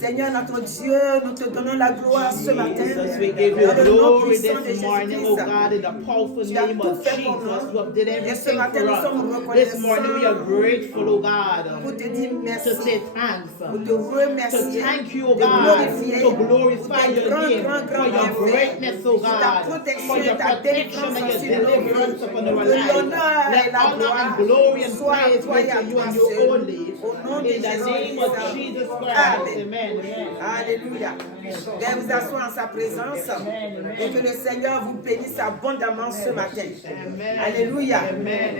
Seigneur notre Dieu, nous te donnons la gloire ce matin. Jesus, we give you glory this morning, oh God, in the powerful name of Jesus, who have did everything for us. This morning we are grateful, oh God, to say thanks, to thank you, oh God, to glorify your name for your greatness, oh God, for your protection and your deliverance upon our lives. Let honor and glory and praise be to you and you only. In the name of Jesus Christ. Amen. Alléluia. Viens vous asseoir en sa présence et que le Seigneur vous bénisse abondamment ce matin. Alléluia.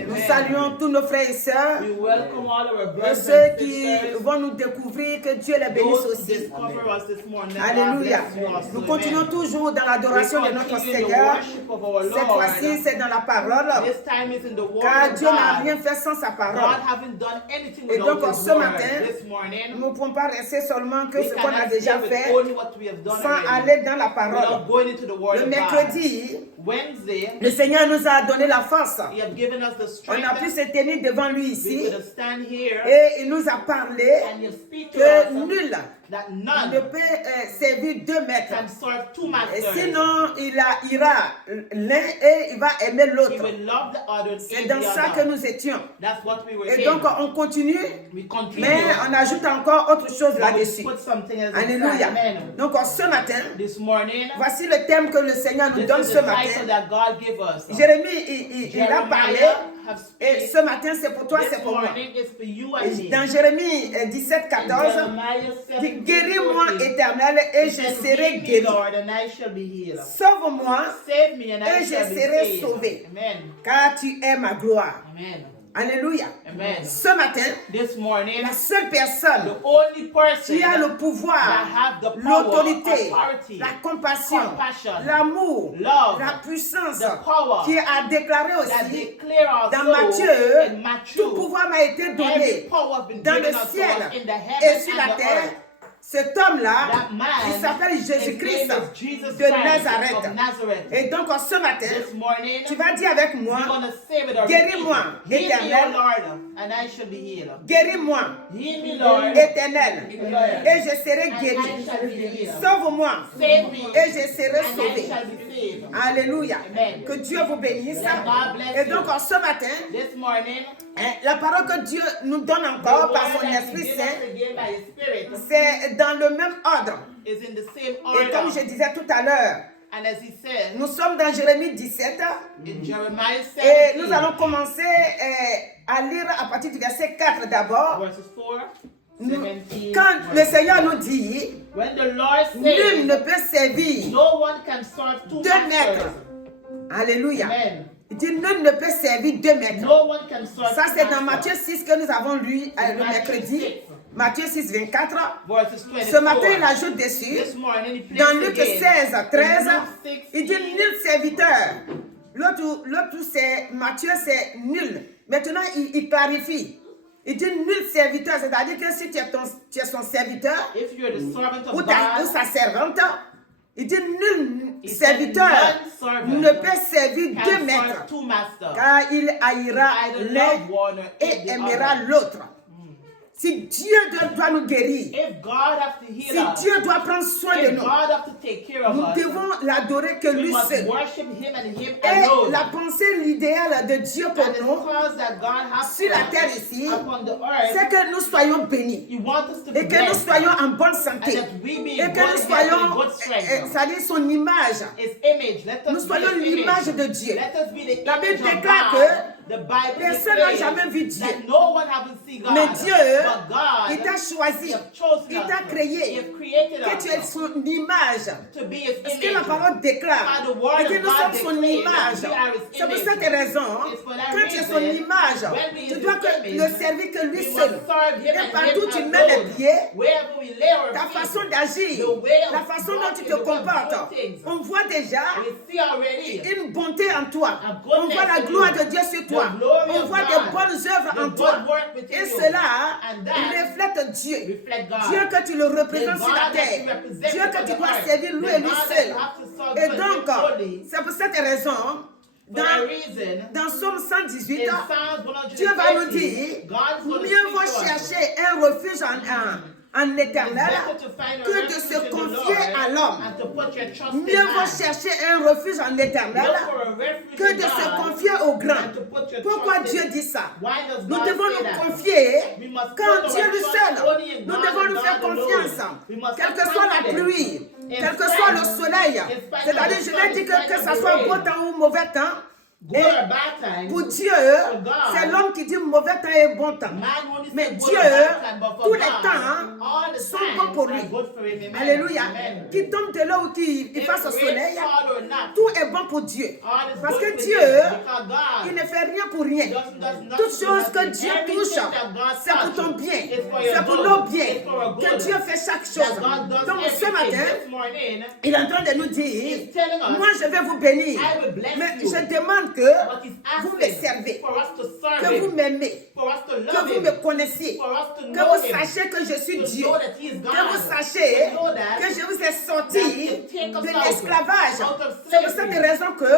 Nous saluons tous nos frères et sœurs et ceux qui vont nous découvrir, que Dieu les bénisse aussi. Alléluia. Nous continuons toujours dans l'adoration de notre Seigneur. Cette fois-ci, c'est dans la parole. Car Dieu n'a rien fait sans sa parole. Et donc, ce matin, nous ne pouvons pas rester seulement que ce qu'on a déjà fait sans aller dans la parole. Le mercredi, le Seigneur nous a donné la force. On a pu se tenir devant lui ici et il nous a parlé que nul ne peut servir 2 maîtres. Et sinon, il ira l'un et il va aimer l'autre. C'est dans ça que nous étions. Et donc, on continue, mais on ajoute encore autre chose là-dessus. Alléluia. Donc, ce matin, voici le thème que le Seigneur nous donne ce matin. Jérémie, il a parlé. Et ce matin, c'est pour toi, c'est pour moi. Dans Jérémie 17, 14, dit, guéris-moi, Éternel, et je serai guéri. Sauve-moi, et je serai sauvé. Car tu es ma gloire. Alléluia. Ce matin, la seule personne qui a le pouvoir, l'autorité, la compassion, l'amour, la puissance, qui a déclaré aussi dans Matthieu, tout pouvoir m'a été donné dans le ciel et sur la terre. Cet homme-là, il s'appelle Jésus-Christ de Nazareth. Et donc, ce matin, tu vas dire avec moi, guéris-moi, Éternel. Guéris-moi, Éternel, et je serai guéri. Sauve-moi, et je serai sauvé. Alléluia. Que Dieu vous bénisse. Et donc, ce matin, la parole que Dieu nous donne encore par son Esprit Saint, c'est dans le même ordre. Et comme je disais tout à l'heure, nous sommes dans Jérémie 17 et nous allons commencer à lire à partir du verset 4 d'abord. Quand le Seigneur nous dit, nul ne peut servir 2 maîtres. Alléluia. Il dit, nul ne peut servir 2 maîtres. Ça, c'est dans Matthieu 6 que nous avons lu le mercredi. Matthieu 6, 24. Ce matin, il ajoute dessus. Dans Luc 16, 13, il dit, nul serviteur. L'autre, c'est Matthieu, c'est nul. Maintenant, il clarifie. Il dit nul serviteur, c'est-à-dire que si tu es son serviteur ou sa servante, il dit nul serviteur ne peut servir 2 maîtres, car il haïra l'un et aimera l'autre. Si Dieu doit nous guérir, si Dieu doit prendre soin de nous, nous devons l'adorer que lui seul. Et la pensée, l'idéal de Dieu pour nous, sur la terre ici, c'est que nous soyons bénis, et que nous soyons en bonne santé, et que nous soyons, c'est-à-dire son image, nous soyons l'image de Dieu. La Bible déclare que personne n'a jamais vu Dieu. Mais Dieu, il t'a choisi, il t'a créé, que tu es son image. Parce que la parole déclare et que nous sommes son image. C'est pour cette raison, quand tu es son image, tu dois le servir que lui seul. Et partout tu mets les pieds, ta façon d'agir, la façon dont tu te comportes, on voit déjà une bonté en toi. On voit la gloire de Dieu sur toi. On voit des bonnes œuvres en toi. Et cela reflète Dieu. Dieu que tu le représentes sur la terre. Dieu que tu dois servir lui et lui seul. Et donc, c'est pour cette raison, dans Psaume 118, Dieu va nous dire, mieux vaut chercher un refuge en éternel que de se confier à l'homme. Mieux vaut chercher un refuge en éternel que de se confier au grand. Pourquoi Dieu dit ça? Nous devons nous confier quand Dieu le seul. Nous devons nous faire confiance. Quelle que soit la pluie, quel que soit le soleil. C'est-à-dire, je vais dire que ça soit beau temps ou mauvais temps. Et pour Dieu, c'est l'homme qui dit mauvais temps et bon temps. Mais Dieu, tous les temps sont bons pour lui. Alléluia. Qu'il tombe de l'eau ou qu'il fasse au soleil, tout est bon pour Dieu. Parce que Dieu, il ne fait rien pour rien. Toutes choses que Dieu touche, c'est pour ton bien. C'est pour nos biens que Dieu fait chaque chose. Donc ce matin, il est en train de nous dire, moi je vais vous bénir. Mais je demande que vous me servez, que vous m'aimez, que vous me connaissiez, que vous sachiez que je suis Dieu, que vous sachiez que je vous ai sorti de l'esclavage. C'est pour cette raison que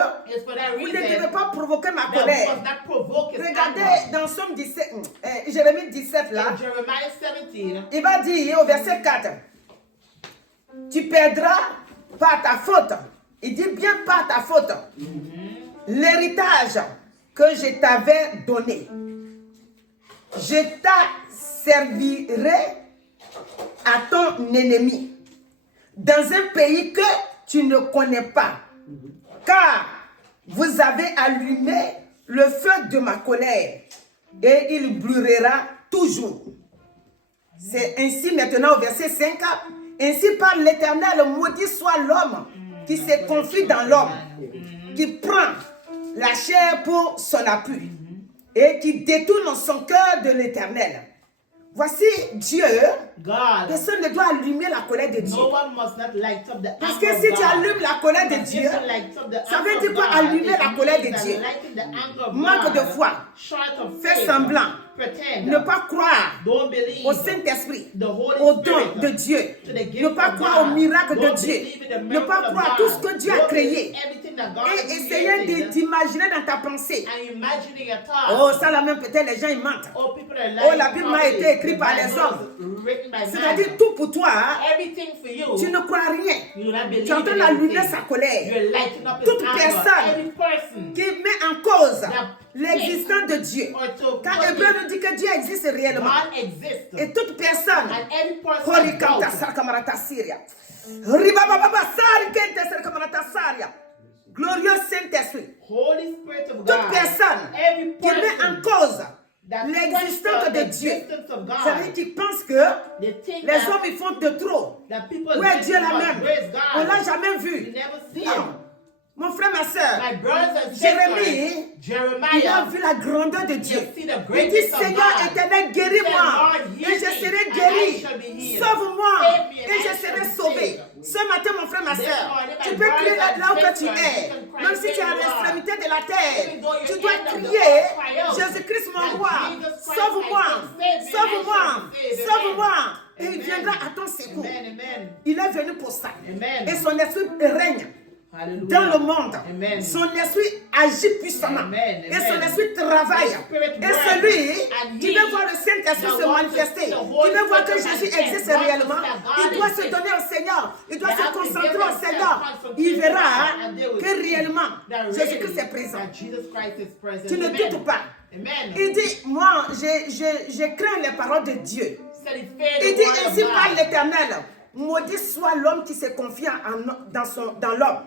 vous ne devez pas provoquer ma colère. Regardez dans Somme 17, Jérémie 17 là, il va dire au verset 4, tu perdras par ta faute. Il dit bien par ta faute. L'héritage que je t'avais donné, je t'asservirai à ton ennemi dans un pays que tu ne connais pas, car vous avez allumé le feu de ma colère et il brûlera toujours. C'est ainsi maintenant au verset 5, ainsi par l'Éternel, maudit soit l'homme qui se confie dans l'homme, qui prend la chair pour son appui et qui détourne son cœur de l'Éternel. Voici Dieu. Personne ne doit allumer la colère de Dieu. Parce que si tu allumes la colère de Dieu, ça veut dire quoi allumer la colère de Dieu? Manque de foi, faire semblant, ne pas croire au Saint-Esprit, au don de Dieu, ne pas croire au miracle de Dieu, ne pas croire à tout ce que Dieu a créé et essayer d'imaginer dans ta pensée. Oh, ça là même peut-être les gens ils mentent. Oh, la Bible m'a été écrite par les hommes. C'est-à-dire tout pour toi, tu ne crois rien. Tu es en train d'allumer sa colère. Toute personne qui met en cause l'existence de Dieu. Quand Hébreu nous dit que Dieu existe réellement. Et toute personne, glorieux Saint-Esprit, toute personne qui met en cause l'existence de Dieu, c'est-à-dire qui pense que les hommes ils font de trop. Où est Dieu la même? On ne l'a jamais vu. Non. Mon frère, ma soeur, Jérémie, il a vu la grandeur de Dieu. Il dit, Seigneur éternel, guéris-moi et je serai guéri. Sauve-moi et je serai sauvé. Ce matin, mon frère, ma soeur, tu peux crier là où que tu es. Même si tu es à l'extrémité de la terre, tu dois crier, Jésus-Christ mon roi, sauve-moi, sauve-moi, sauve-moi. Et il viendra à ton secours. Il est venu pour ça. Et son esprit règne dans le monde. Amen. Son esprit agit puissamment. Amen. Et son esprit travaille. Et celui qui veut voir le Saint-Esprit se manifester, qui veut voir que Jésus existe réellement, il doit se donner au Seigneur. Il doit se concentrer au Seigneur. Il verra que réellement Jésus-Christ est présent. Tu ne doutes pas. Amen. Il dit, moi, je crains les paroles de Dieu. Il dit ainsi par l'Éternel, maudit soit l'homme qui se confie dans l'homme,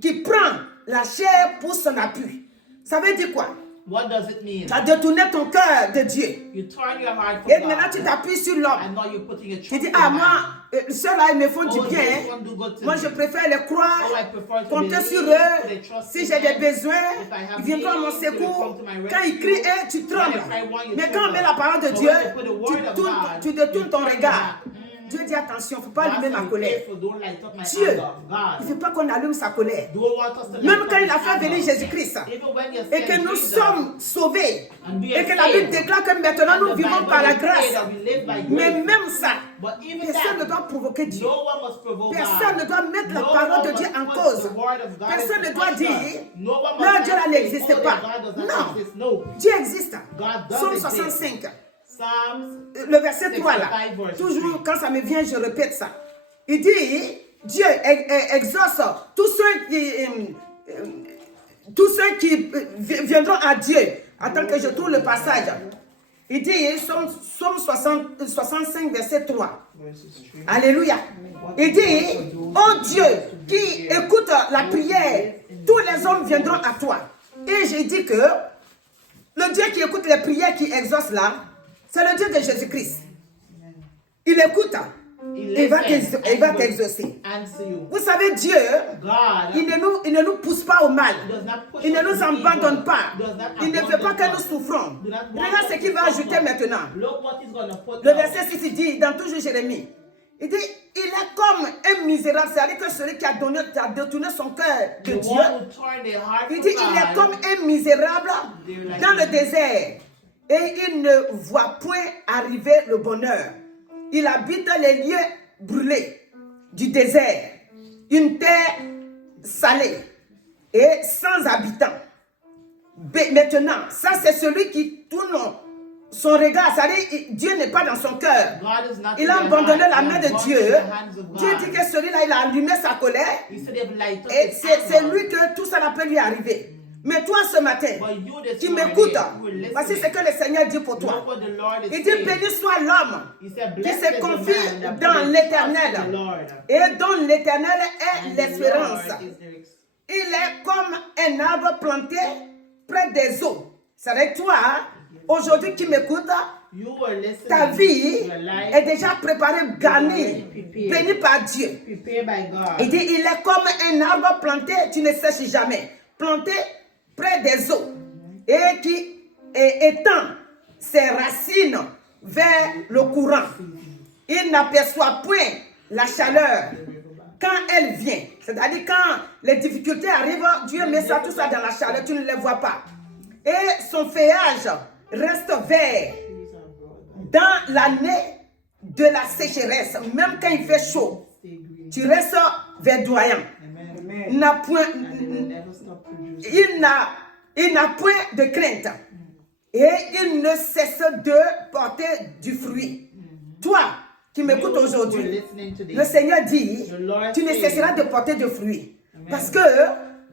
qui prend la chair pour son appui. Ça veut dire quoi? What does it mean? Tu as détourné ton cœur de Dieu. You turn your heart et maintenant tu t'appuies sur l'homme. Tu dis, ah moi, ceux-là ils me font du bien. Moi je préfère les croire, compter sur eux. Si j'ai des besoins, ils viendront à mon secours. Quand ils crient, tu trembles. Mais quand on met la parole de Dieu, tu détournes ton regard. Dieu dit attention, il ne faut pas allumer ma colère. Dieu, il ne faut pas qu'on allume sa colère. Même quand il a fait venir Jésus-Christ et que nous sommes sauvés et que la Bible déclare que maintenant nous vivons par la grâce. Mais même ça, personne ne doit provoquer Dieu. Personne ne doit mettre la parole de Dieu en cause. Personne ne doit dire non, Dieu là n'existe pas. Non, Dieu existe. Psaume 65. le verset 3 là. Toujours quand ça me vient, je répète ça. Il dit, Dieu exauce tous ceux qui viendront à Dieu. Attends que je trouve le passage. Il dit, Somme 65, verset 3. Alléluia. Il dit, oh Dieu, qui écoute la prière, tous les hommes viendront à toi. Et j'ai dit que le Dieu qui écoute les prières, qui exauce là, c'est le Dieu de Jésus-Christ. Il écoute. Il va t'exaucer. Vous savez, Dieu, il ne nous pousse pas au mal. Il ne nous abandonne pas. Il ne veut pas que nous souffrons. Regarde ce qu'il va ajouter maintenant. Le verset 6 dit, dans toujours Jérémie, il dit, il est comme un misérable, c'est-à-dire que celui qui a détourné son cœur de Dieu. Il dit, il est comme un misérable dans le désert. Et il ne voit point arriver le bonheur. Il habite les lieux brûlés du désert, une terre salée et sans habitants. Maintenant, ça c'est celui qui tourne son regard, c'est-à-dire Dieu n'est pas dans son cœur. Il a abandonné la main de Dieu. Dieu dit que celui-là, il a allumé sa colère et c'est lui que tout ça peut lui arriver. Mais toi ce matin, qui m'écoutes, voici ce que le Seigneur dit pour toi. Il dit, béni soit l'homme qui se confie dans l'Éternel et dont l'Éternel est l'espérance. Il est comme un arbre planté près des eaux. C'est-à-dire toi, aujourd'hui qui m'écoutes, ta vie est déjà préparée, garnie, bénie par Dieu. Il dit, il est comme un arbre planté, tu ne sèches jamais, planté près des eaux et qui étend ses racines vers le courant. Il n'aperçoit point la chaleur quand elle vient. C'est-à-dire quand les difficultés arrivent, Dieu met ça, tout ça dans la chaleur, tu ne les vois pas. Et son feuillage reste vert dans l'année de la sécheresse. Même quand il fait chaud, tu restes verdoyant. Il n'a point de crainte et il ne cesse de porter du fruit. Toi qui m'écoutes aujourd'hui, le Seigneur dit, tu ne cesseras de porter du fruit parce que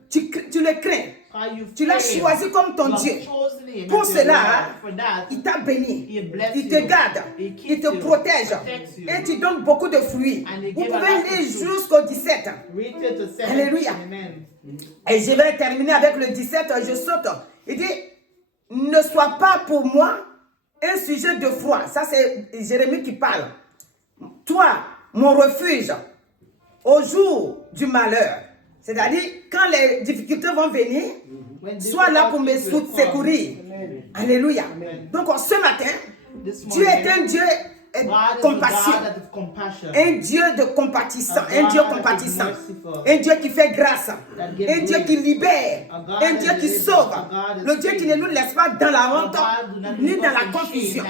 tu le crains. Tu l'as choisi comme ton Dieu. Pour cela, il t'a béni, il te garde, il te protège et tu donnes beaucoup de fruits. Vous pouvez lire jusqu'au 17. Alléluia. Et je vais terminer avec le 17, je saute. Il dit, ne sois pas pour moi un sujet de froid. Ça c'est Jérémie qui parle. Toi, mon refuge, au jour du malheur. C'est-à-dire, quand les difficultés vont venir, sois là pour me secourir. Alléluia. Donc, ce matin, Dieu est un Dieu compassion, un Dieu de compatissant, un Dieu compatissant, un Dieu qui fait grâce, un Dieu qui libère, un Dieu qui sauve, le Dieu qui ne nous laisse pas dans la honte ni dans la confusion.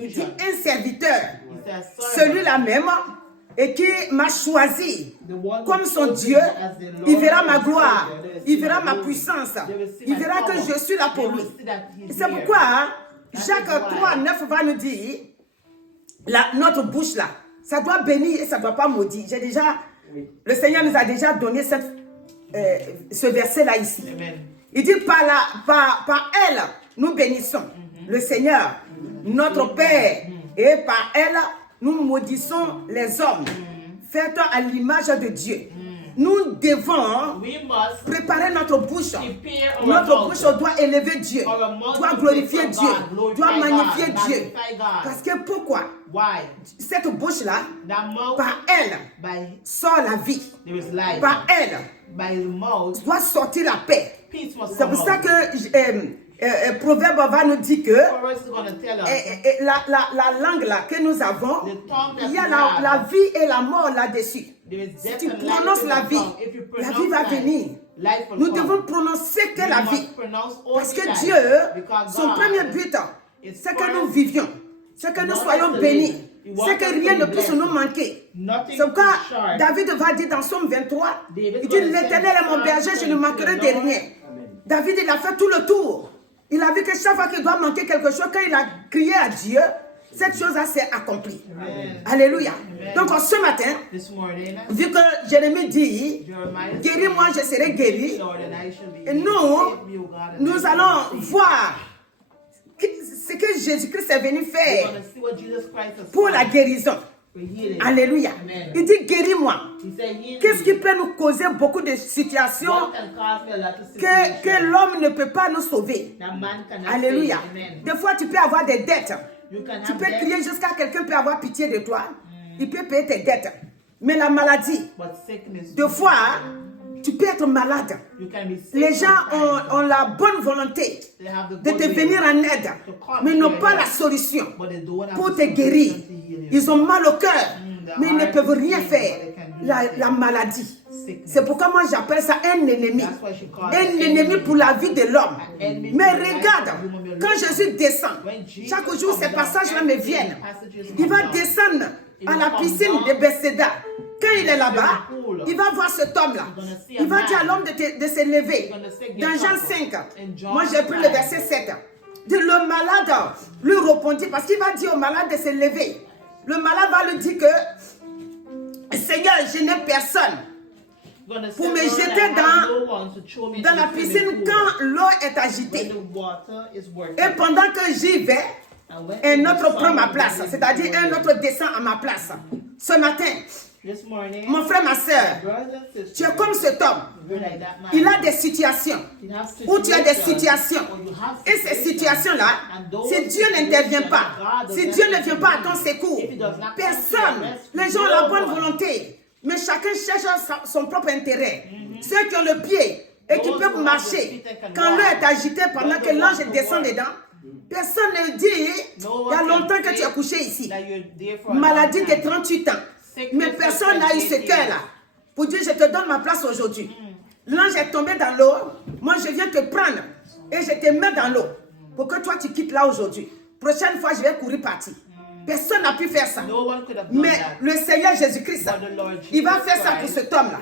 Il dit un serviteur, celui-là même, et qui m'a choisi comme son Dieu, il verra ma gloire, il verra ma puissance, il verra que je suis là pour lui. C'est pourquoi Jacques 3:9 va nous dire, notre bouche là, ça doit bénir et ça ne doit pas maudire. Le Seigneur nous a déjà donné ce verset là ici. Il dit par elle, nous bénissons le Seigneur, notre Père, et par elle, nous maudissons les hommes, faits à l'image de Dieu. Nous devons préparer notre bouche. Notre bouche doit élever Dieu, doit glorifier Dieu, doit magnifier Dieu. Parce que pourquoi? Cette bouche-là, par elle, sort la vie. Par elle, doit sortir la paix. C'est pour ça que Proverbe va nous dire que la langue là que nous avons, il y a la vie et la mort là-dessus. Si tu prononces la vie va venir. Nous devons prononcer que la vie. Parce que Dieu, son premier but, c'est que nous vivions, c'est que nous soyons bénis, c'est que rien ne puisse nous manquer. C'est pourquoi David va dire dans Somme 23, il dit, l'Éternel est mon berger, je ne manquerai de rien. David, il a fait tout le tour. Il a vu que chaque fois qu'il doit manquer quelque chose, quand il a crié à Dieu, cette chose-là s'est accomplie. Amen. Alléluia. Amen. Donc ce matin, vu que Jérémie dit, guéris-moi, je serai guéri. Et nous allons voir ce que Jésus-Christ est venu faire pour la guérison. Alléluia. Amen. Il dit guéris-moi. Qu'est-ce qui peut nous causer beaucoup de situations que l'homme ne peut pas nous sauver? Alléluia. Des fois tu peux avoir des dettes. Tu peux crier jusqu'à quelqu'un peut avoir pitié de toi. Il peut payer tes dettes. Mais la maladie, des fois, tu peux être malade. Les gens ont la bonne volonté de te venir en aide, mais ils n'ont pas la solution pour te guérir. Ils ont mal au cœur, mais ils ne peuvent rien faire. La maladie. C'est pourquoi moi j'appelle ça un ennemi. Un ennemi pour la vie de l'homme. Mais regarde, quand Jésus descend, chaque jour ces passages-là me viennent. Il va descendre à la piscine de Bethesda. Quand il est là-bas, il va voir cet homme-là. Il va dire à l'homme de se lever. Dans Jean 5, moi j'ai pris le verset 7. Le malade lui répondit, parce qu'il va dire au malade de se lever. Le malade va lui dire que Seigneur, je n'ai personne pour me jeter dans la piscine quand l'eau est agitée. Et pendant que j'y vais, un autre prend ma place, c'est-à-dire un autre descend à ma place. Ce matin, mon frère, ma soeur, tu es comme cet homme. Il a des situations, où tu as des situations. Et ces situations-là, si Dieu n'intervient pas, si Dieu ne vient pas à ton secours, personne, les gens ont la bonne volonté. Mais chacun cherche son propre intérêt. Ceux qui ont le pied et qui peuvent marcher, quand l'eau est agitée pendant que l'ange descend dedans, personne ne dit, il y a longtemps que tu es couché ici. Maladie de 38 ans. Mais personne n'a eu ce cœur-là pour dire, je te donne ma place aujourd'hui. L'ange est tombé dans l'eau, moi je viens te prendre et je te mets dans l'eau pour que toi tu quittes là aujourd'hui. Prochaine fois, je vais courir partir. Personne n'a pu faire ça. Mais le Seigneur Jésus-Christ, il va faire ça pour cet homme-là.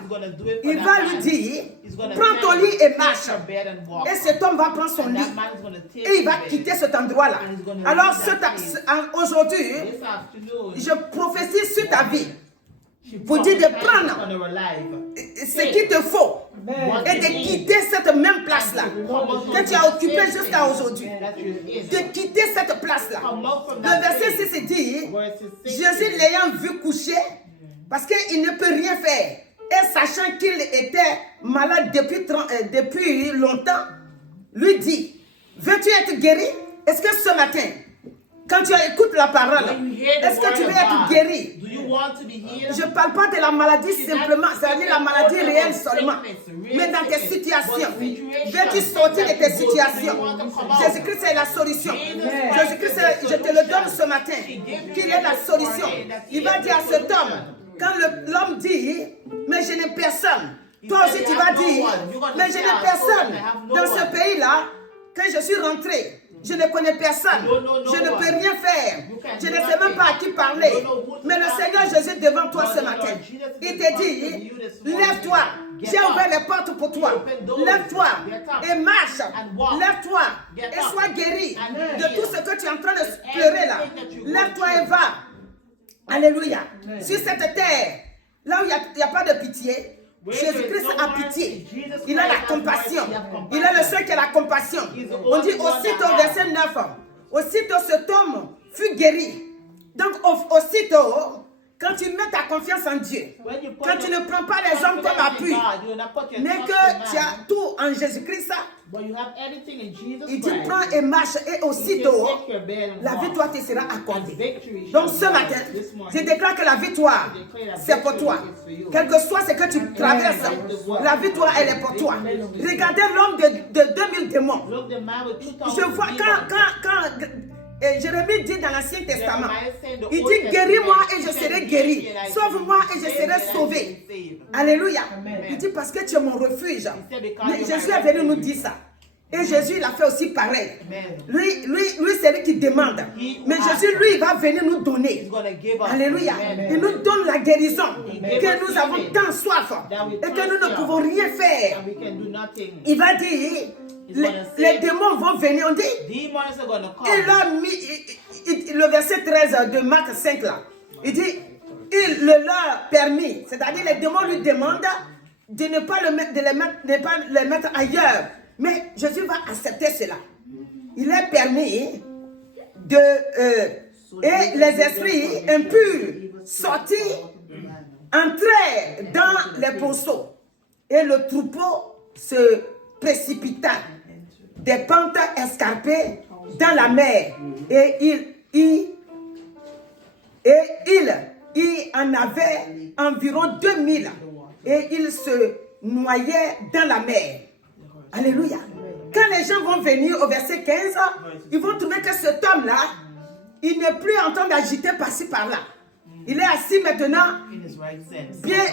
Il va lui dire, prends ton lit et marche. Et cet homme va prendre son lit. Et il va quitter cet endroit-là. Alors aujourd'hui, je prophétise sur ta vie. Pour dire de prendre ce qu'il te faut et de quitter cette même place-là que tu as occupée jusqu'à aujourd'hui. De quitter cette place-là. Le verset 6 dit, Jésus l'ayant vu coucher, parce qu'il ne peut rien faire, et sachant qu'il était malade depuis longtemps, lui dit, veux-tu être guéri? Est-ce que ce matin, quand tu écoutes la parole, est-ce que tu veux être guéri? Je ne parle pas de la maladie simplement, c'est-à-dire la maladie réelle seulement, mais dans tes situations. Veux-tu sortir de tes situations? Jésus-Christ est la solution. Jésus-Christ, je te le donne ce matin, qu'il est la solution. Il va dire à cet homme, quand l'homme dit, mais je n'ai personne, toi aussi tu vas dire, mais je n'ai personne dans ce pays-là, quand je suis rentré. Je ne connais personne. Je ne peux rien faire. Je ne sais même pas à qui parler. Mais le Seigneur Jésus est devant toi ce matin. Il te dit, lève-toi. J'ai ouvert les portes pour toi. Lève-toi et marche. Lève-toi et sois guéri de tout ce que tu es en train de pleurer là. Lève-toi et va. Alléluia. Sur cette terre, là où il n'y a pas de pitié, Jésus-Christ a pitié. Il a la compassion. Il est le seul qui a la compassion. On dit aussitôt, verset 9, aussitôt cet homme fut guéri. Donc aussitôt, quand tu mets ta confiance en Dieu, quand tu ne prends pas les hommes comme appui, mais que tu as tout en Jésus-Christ, il dit prends et marche et aussitôt la victoire te sera accordée. Donc ce matin, je déclare que la victoire c'est pour toi. Quel que soit ce que tu traverses, la victoire elle est pour toi. Regardez l'homme de 2000 démons. Je vois quand Jérémie dit dans l'Ancien Testament, il dit guéris-moi et je serai guéri, sauve-moi et je serai sauvé. Alléluia. Il dit parce que tu es mon refuge. Mais Jésus est venu nous dire ça. Et Jésus il a fait aussi pareil. Lui c'est lui qui demande. Mais Jésus lui il va venir nous donner. Alléluia. Il nous donne la guérison que nous avons tant soif et que nous ne pouvons rien faire. Il va dire les démons vont venir. On dit, il a mis le verset 13 de Marc 5 là. Il dit, il le leur permis. C'est-à-dire les démons lui demandent de ne pas les mettre ailleurs. Mais Jésus va accepter cela. Il est permis et les esprits impurs sortirent, entrèrent dans les ponceaux. Et le troupeau se précipita des pentes escarpées dans la mer. Et il en avait environ 2000. Et il se noyait dans la mer. Alléluia. Quand les gens vont venir au verset 15, ils vont trouver que cet homme-là, il n'est plus en train d'agiter par-ci par-là. Il est assis maintenant,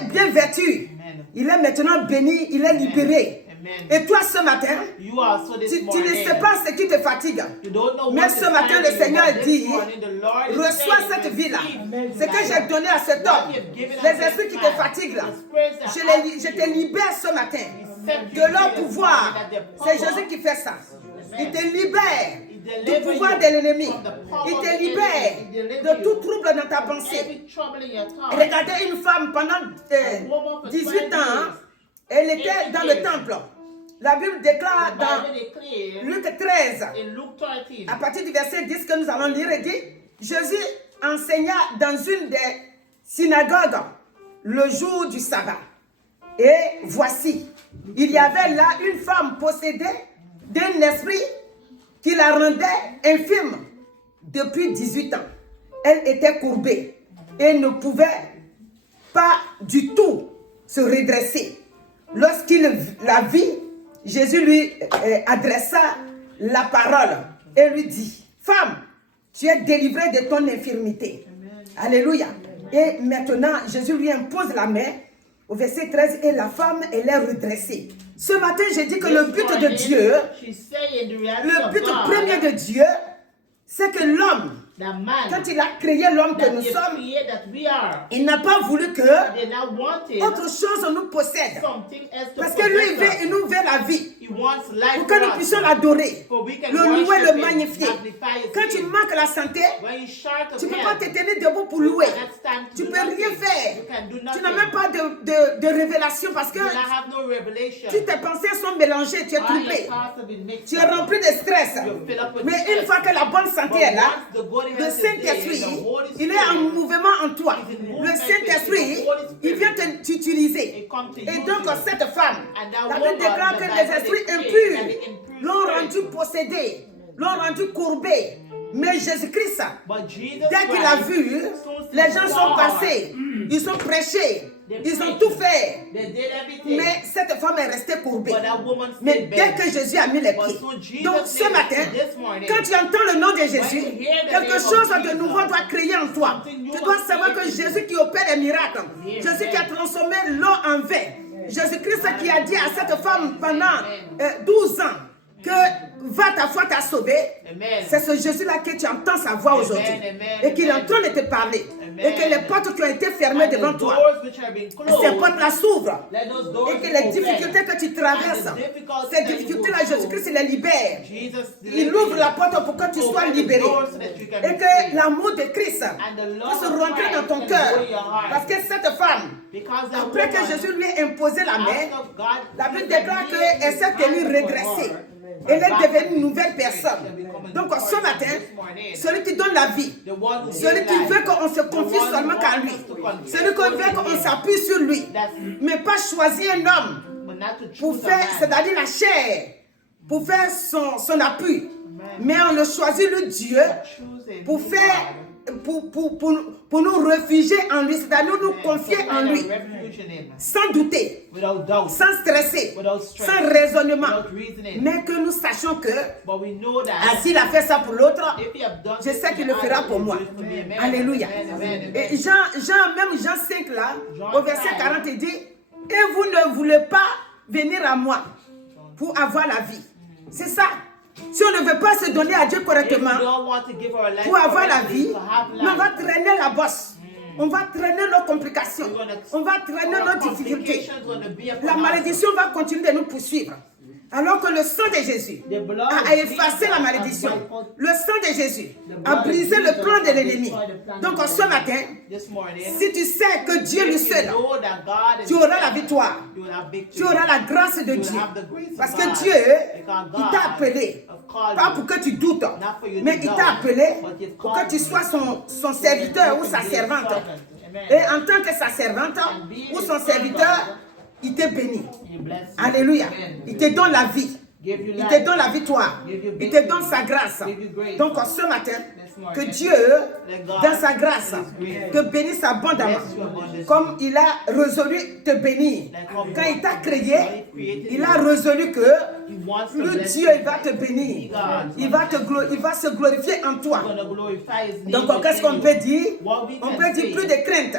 bien vêtu. Il est maintenant béni, il est libéré. Et toi ce matin, tu ne sais pas ce qui te fatigue. Mais ce matin, le Seigneur dit, reçois cette vie-là. Ce que j'ai donné à cet homme, les esprits qui te fatiguent là, je te libère ce matin de leur pouvoir. C'est Jésus qui fait ça. Il te libère du pouvoir de l'ennemi. Il te libère de tout trouble dans ta pensée. Regardez une femme pendant 18 ans, elle était dans le temple. La Bible déclare dans Luc 13, à partir du verset 10 que nous allons lire, il dit, Jésus enseigna dans une des synagogues le jour du sabbat. Et voici, il y avait là une femme possédée d'un esprit qui la rendait infirme depuis 18 ans. Elle était courbée et ne pouvait pas du tout se redresser. Lorsqu'il la vit, Jésus lui adressa la parole et lui dit, femme, tu es délivrée de ton infirmité. Amen. Alléluia. Et maintenant, Jésus lui impose la main au verset 13 et la femme, elle est redressée. Ce matin, j'ai dit que le but de Dieu, le but premier de Dieu, c'est que l'homme, quand il a créé l'homme que nous sommes, il n'a pas voulu que autre chose nous possède. Parce que lui, il nous veut la vie. Pour que nous puissions l'adorer, le louer, le magnifier. Quand tu manques la santé, tu ne peux pas te tenir debout pour louer. Tu ne peux rien faire. Tu n'as même pas de révélation parce que toutes tes pensées sont mélangées. Tu es troublé. Tu es rempli de stress. Mais une fois que la bonne santé est là, le Saint-Esprit, il est en mouvement en toi. Le Saint-Esprit, il vient t'utiliser. Et donc, cette femme, la Bible déclare que les esprits impurs l'ont rendu possédé, l'ont rendu courbé. Mais Jésus-Christ, dès qu'il a vu, les gens sont passés, ils ont prêché, ils ont tout fait. Mais cette femme est restée courbée. Mais dès que Jésus a mis les pieds. Donc ce matin, quand tu entends le nom de Jésus, quelque chose de nouveau doit créer en toi. Tu dois savoir que Jésus qui opère les miracles, Jésus qui a transformé l'eau en vin, Jésus-Christ qui a dit à cette femme pendant 12 ans, que va ta foi t'a sauvé, c'est ce Jésus-là que tu entends sa voix aujourd'hui. Et qu'il est en train de te parler. Et que les portes qui ont été fermées devant toi, ces portes-là s'ouvrent. Et que les difficultés que tu traverses, ces difficultés-là, Jésus-Christ les libère. Il ouvre la porte pour que tu sois libéré. Et que l'amour de Christ puisse rentrer dans ton cœur. Parce que cette femme, après que Jésus lui ait imposé la main, la Bible déclare qu'elle s'est tenue redressée. Elle est devenue une nouvelle personne. Donc ce matin, celui qui donne la vie, celui qui veut qu'on se confie seulement qu'à lui, celui qui veut qu'on s'appuie sur lui, mais pas choisir un homme pour faire, c'est-à-dire la chair, pour faire son appui, mais on le choisit le Dieu pour faire, pour nous réfugier en lui, c'est-à-dire nous confier en lui, sans douter, sans stresser, sans raisonnement, mais que nous sachions que s'il a fait ça pour l'autre, je sais qu'il le fera pour moi. Alléluia. Et Jean 5 là, au verset 40, il dit, et vous ne voulez pas venir à moi pour avoir la vie. C'est ça. Si on ne veut pas se donner à Dieu correctement pour avoir la vie, on va traîner la bosse. On va traîner nos complications. On va traîner nos difficultés. La malédiction va continuer de nous poursuivre. Alors que le sang de Jésus a effacé la malédiction. Le sang de Jésus a brisé le plan de l'ennemi. Donc ce matin, si tu sais que Dieu le seul, tu auras la victoire. Tu auras la grâce de Dieu. Parce que Dieu, il t'a appelé. Pas pour que tu doutes, mais il t'a appelé pour que tu sois son serviteur ou sa servante. Et en tant que sa servante ou son serviteur, il te bénit. Alléluia. Il te donne la vie. Il te donne la victoire. Il te donne sa grâce. Donc ce matin, que Dieu, dans sa grâce, te bénisse abondamment. Comme il a résolu te bénir. Quand il t'a créé, il a résolu que le Dieu il va te bénir. Il va se glorifier en toi. Donc qu'est-ce qu'on peut dire? On peut dire plus de crainte.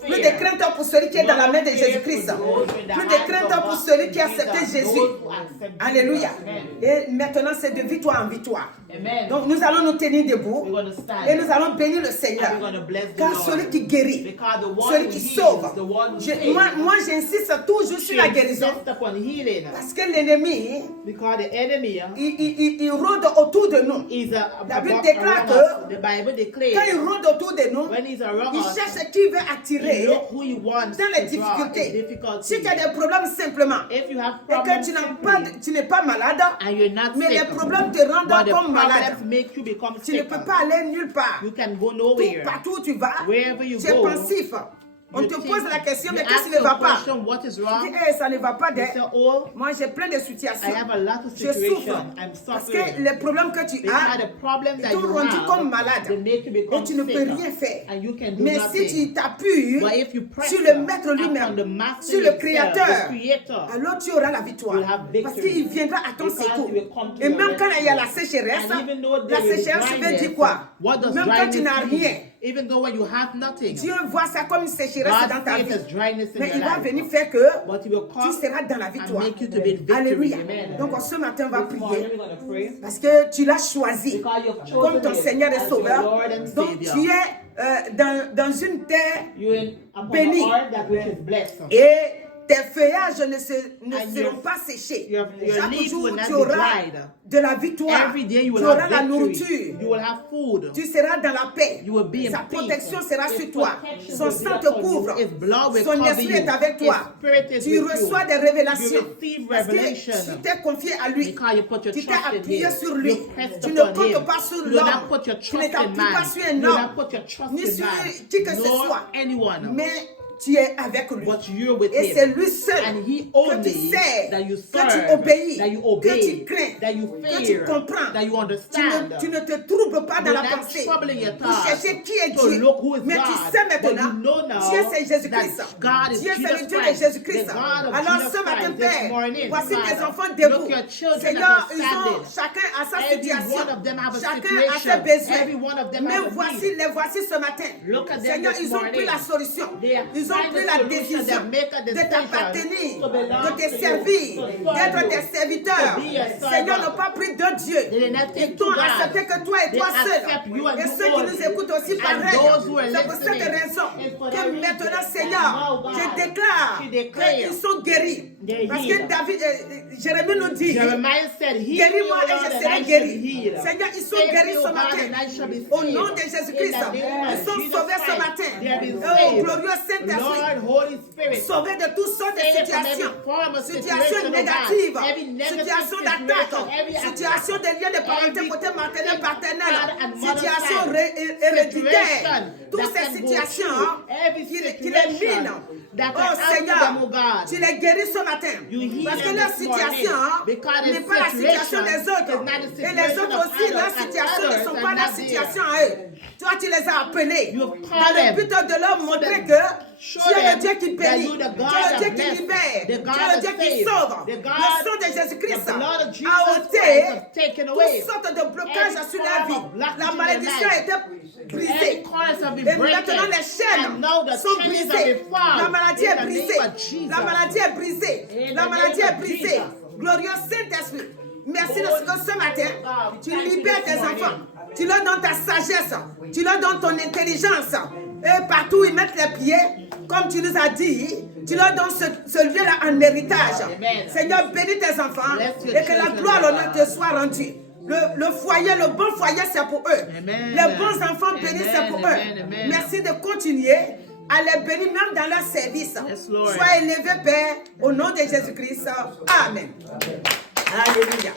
Plus de crainte pour celui qui est dans la main de Jésus-Christ. Plus de crainte pour celui qui a accepté Jésus. Alléluia. Et maintenant c'est de victoire en victoire. Donc nous allons nous tenir debout et nous allons bénir le Seigneur. Car celui qui guérit, celui qui sauve. Moi j'insiste toujours sur la guérison. Parce que l'ennemi, il rôde autour de nous. La Bible déclare que quand il rôde autour de nous, il cherche qui veut attirer dans les difficultés. Si tu as des problèmes simplement et que tu n'es pas malade, mais les problèmes te rendent comme malade. Tu ne peux pas aller nulle part. Partout où tu vas, tu es pensif. On te pose la question, mais qu'est-ce qui ne va pas? Tu dis, ça ne va pas. Moi, j'ai plein de situations. Je souffre. Parce que les problèmes que tu as t'ont rendu comme malade. Et tu ne peux rien faire. Mais si tu t'appuies sur le Maître lui-même, sur le Créateur, alors tu auras la victoire. Parce qu'il viendra à ton secours. Et même quand il y a la sécheresse veut dire quoi? Même quand tu n'as rien, Dieu voit ça comme une sécheresse dans ta vie. Mais il va venir faire que tu seras dans la victoire. Alléluia. Donc ce matin, on va prier. Parce que tu l'as choisi comme ton Seigneur et Sauveur. Donc tu es dans une terre bénie. Et tes feuillages ne seront pas séchés. Chaque jour, tu auras de la victoire. Tu auras la nourriture. Tu seras dans la paix. Sa protection sera sur toi. Son sang te couvre. Son esprit est avec toi. Tu reçois des révélations. Parce que tu t'es confié à lui. Tu t'es appuyé sur lui. Tu ne comptes pas sur l'homme. Tu ne t'appuies pas sur un homme. Ni sur qui que ce soit. Mais tu es avec lui. Et c'est lui seul que tu sers, que tu obéis, que tu crains, que tu comprends. Tu ne te troubles pas dans la pensée pour chercher qui est Dieu. Mais tu sais maintenant, Dieu c'est Jésus-Christ. Dieu c'est le Dieu de Jésus-Christ. Alors ce matin, Père, voici tes enfants debout. Seigneur, ils ont chacun à sa situation, chacun a ses besoins. Mais les voici ce matin. Seigneur, ils ont pris la solution. Ils ont pris la décision de t'appartenir, de te servir, d'être tes serviteurs. Seigneur, n'ont pas pris de Dieu. Ils t'ont accepté que toi et toi seul. Et ceux qui nous écoutent aussi pareil. C'est pour cette raison que maintenant, Seigneur, je déclare qu'ils sont guéris. Parce que Jérémie nous dit, guéris-moi et je serai guéri. Seigneur, ils sont guéris ce matin. Au nom de Jésus-Christ, ils sont sauvés ce matin. Oh, glorieux Saint-Esprit, sauvés de toutes sortes de situations négatives, situations d'attaque, situations de liens de parenté, côté maternel, paternel, situations héréditaires. Toutes ces situations qui les minent. Oh Seigneur, tu les guéris ce matin. Parce que leur situation n'est pas la situation des autres. Et les autres aussi, leur situation ne sont pas la situation à eux. Toi, tu les as appelés dans le but de leur montrer que tu es le Dieu qui bénit, tu es le Dieu qui libère, tu es le Dieu qui sauve. Le sang de Jésus-Christ a ôté toutes sortes de blocages sur la vie. La malédiction a été brisée. Et maintenant, les chaînes sont brisées. La maladie est brisée. La maladie est brisée. La maladie est brisée. Glorieux Saint-Esprit, merci de ce que ce matin, tu libères tes enfants. Tu leur donnes ta sagesse. Tu leur donnes ton intelligence. Et partout où ils mettent les pieds, comme tu nous as dit, tu leur donnes ce lieu-là en héritage. Amen. Seigneur, bénis tes enfants et que la gloire, l'honneur te soit rendue. Le foyer, le bon foyer, c'est pour eux. Amen. Les bons enfants bénis, c'est pour eux. Amen. Merci de continuer à les bénir même dans leur service. Yes, Lord. Sois élevé, Père, au nom de Jésus-Christ. Amen. Alléluia.